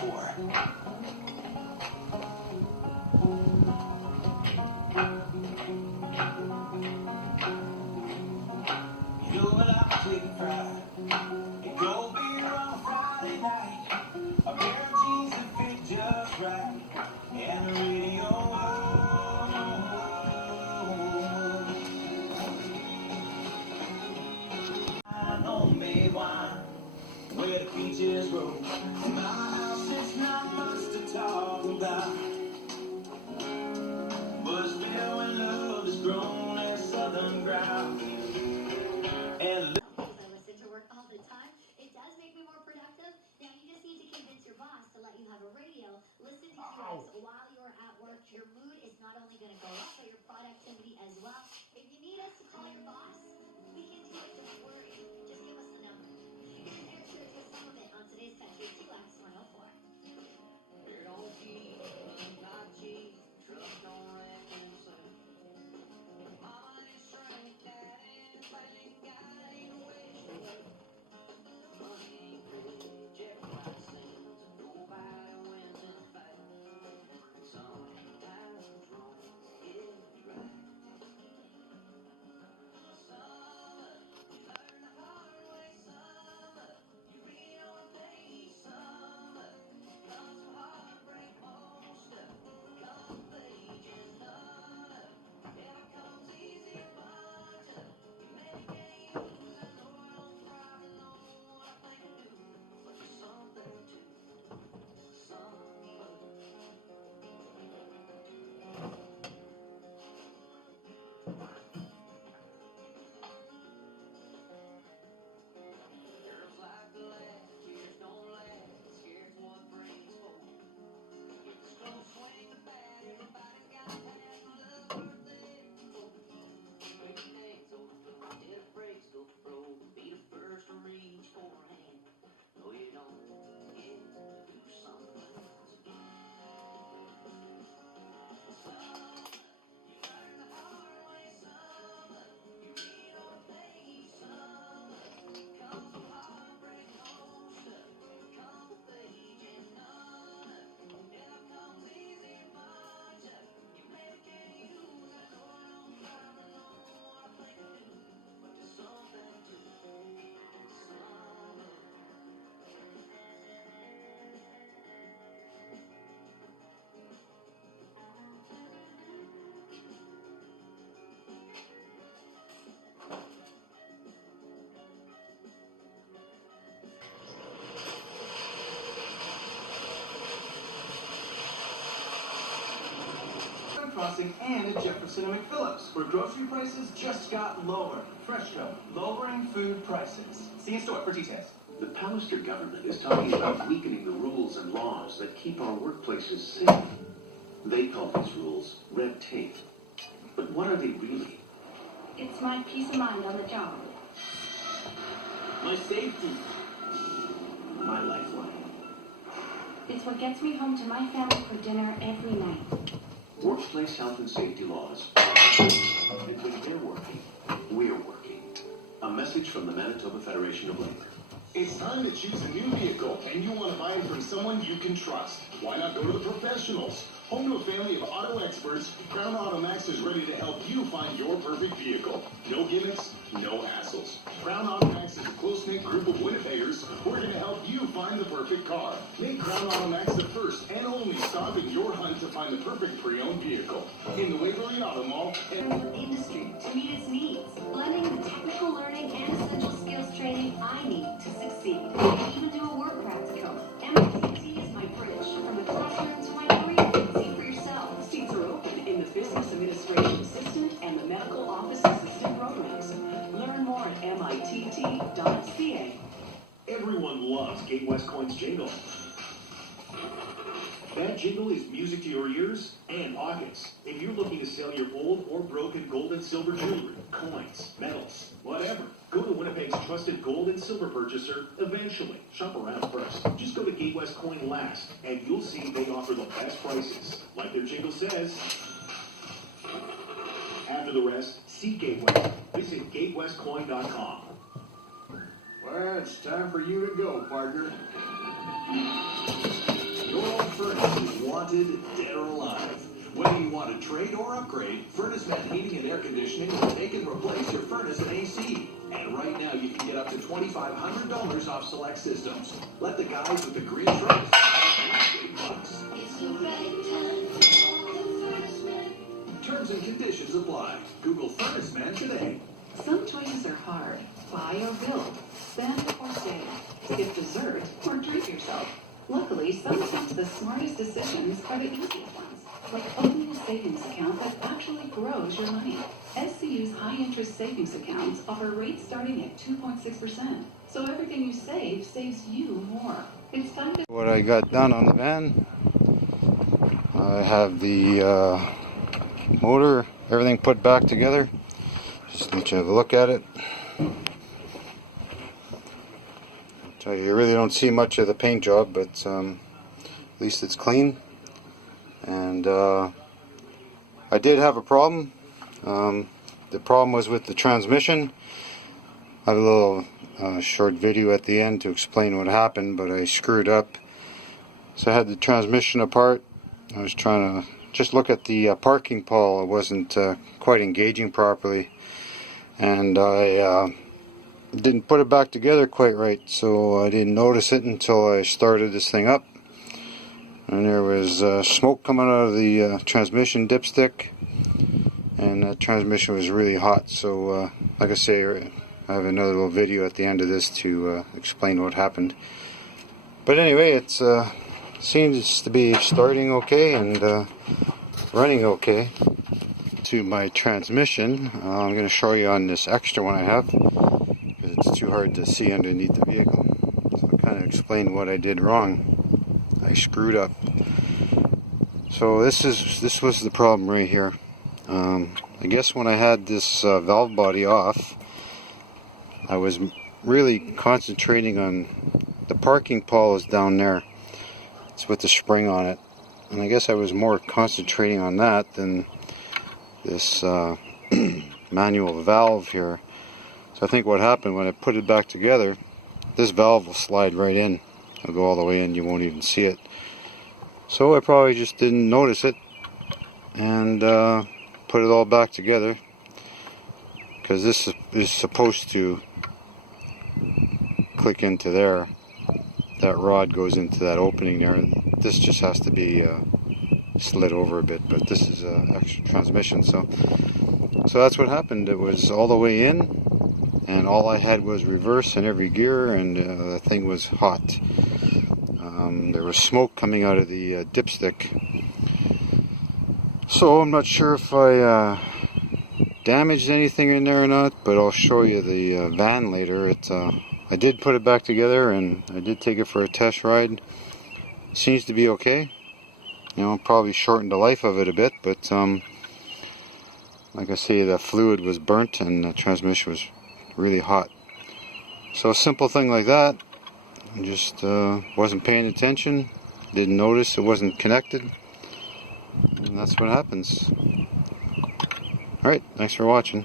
for. You know what I'm taking pride. It go beer on Friday night. A pair of jeans that fit just right. And the radio. On May wine, where the peaches grow. My house is not much to talk about, but it's filled when love is grown as southern ground. And I listen to work all the time. It does make me more productive. Now you just need to convince your boss to let you have a radio. Listen to QX while you're at work. Your mood is not only going to go up, but your productivity as well. If you need us to call your boss, we can do it. Don't worry. Just give us the number. Here's Eric Church with some of it on today's Country QX 104. Beer don't cheat, not cheap, truck don't wreck and sing. Mama ain't straight, dad ain't bang, God ain't wish for it. Money ain't rich, everybody sings, nobody wins in a fight. Sometimes wrong is right. Summer, you learn the hard way. Summer, you read on page. Summer, comes from heartbreak, most of comes from page and none of ever comes easy. Bunch of you maybe can't use. I know I don't probably know what I think I do, but you're something to summer. Girls like to laugh, tears don't last. Scared's what brings hope. Get the slow swing the bat, everybody's got to have a little birthday. Quick dance over the dead breaks, go pro. Be the first to reach for a hand. No, you don't get to do something else again. Summer, you learn the hard way. Summer, you read on page. Summer, comes from heartbreak, most of comes from page and none of ever comes easy. Bunch of you maybe can't use. I know I don't probably know what I think I do, but there's something to summer. Crossing and at Jefferson and McPhillips, where grocery prices just got lower. Freshco, lowering food prices. See in store for details. The Pallister government is talking about weakening the rules and laws that keep our workplaces safe. They call these rules red tape. But what are they really? It's my peace of mind on the job. My safety. My lifeline. It's what gets me home to my family for dinner every night. Workplace health and safety laws. And when they're working, we're working. A message from the Manitoba Federation of Labor. It's time to choose a new vehicle, and you want to buy it from someone you can trust. Why not go to the professionals? Home to a family of auto experts, Crown Auto Max is ready to help you find your perfect vehicle. No gimmicks, no hassles. Crown Auto Max is a close-knit group of Winnipeggers who are going to help you find the perfect car. Make Crown Auto Max the first and only stop in your hunt to find the perfect pre-owned vehicle. In the Waverly Auto Mall and Industry to meet its needs, blending the technical learning and essential skills training I need to succeed. I even do a work practicum. MITT is my bridge from the classroom to my career. See for yourself. Seats are open in the Business Administration Assistant and the Medical Office Assistant programs. Learn more at mitt.ca. Everyone loves Gate West Coin's jingle. That jingle is music to your ears and pockets. If you're looking to sell your old or broken gold and silver jewelry, coins, metals, whatever, go to Winnipeg's trusted gold and silver purchaser eventually. Shop around first. Just go to Gate West Coin last, and you'll see they offer the best prices. Like their jingle says. After the rest, see Gate West. Visit gatewestcoin.com. well, it's time for you to go, partner. wanted, dead or alive. Whether you want to trade or upgrade, Furnace Men Heating and Air Conditioning will take and replace your furnace and AC. And right now you can get up to $2,500 off select systems. Let the guys with the green trucks big bucks. It's the right time for the Furnace Men. Terms and conditions apply. Google Furnace Man today. Some choices are hard. Buy or build, spend or save, skip dessert or treat yourself. Luckily, sometimes the smartest decisions are the easiest ones, like opening a savings account that actually grows your money. SCU's high-interest savings accounts offer rates starting at 2.6%, so everything you save saves you more. It's time to... What I got done on the van, I have the motor, everything put back together. Just let you have a look at it. Tell you really don't see much of the paint job, but at least it's clean. And I did have a problem. The problem was with the transmission. I have a little short video at the end to explain what happened, but I screwed up. So I had the transmission apart. I was trying to just look at the parking pole. It wasn't quite engaging properly, and I didn't put it back together quite right, so I didn't notice it until I started this thing up. And there was smoke coming out of the transmission dipstick, and that transmission was really hot. So like I say, I have another little video at the end of this to explain what happened. But anyway, it seems to be starting okay and running okay. To my transmission, I'm going to show you on this extra one I have, because it's too hard to see underneath the vehicle. So I'll kind of explain what I did wrong. I screwed up. So this was the problem right here. I guess when I had this valve body off, I was really concentrating on the parking pole is down there. It's with the spring on it, and I guess I was more concentrating on that than this manual valve here. So I think what happened when I put it back together, this valve will slide right in. It'll go all the way in, you won't even see it. So I probably just didn't notice it and put it all back together, because this is supposed to click into there. That rod goes into that opening there, and this just has to be slid over a bit, but this is an extra transmission, so that's what happened. It was all the way in, and all I had was reverse in every gear, and the thing was hot. There was smoke coming out of the dipstick, so I'm not sure if I damaged anything in there or not, but I'll show you the van later. I did put it back together, and I did take it for a test ride. Seems to be okay. You know, probably shortened the life of it a bit, but like I say, the fluid was burnt and the transmission was really hot. So a simple thing like that, I just wasn't paying attention, didn't notice it wasn't connected, and that's what happens. Alright, thanks for watching.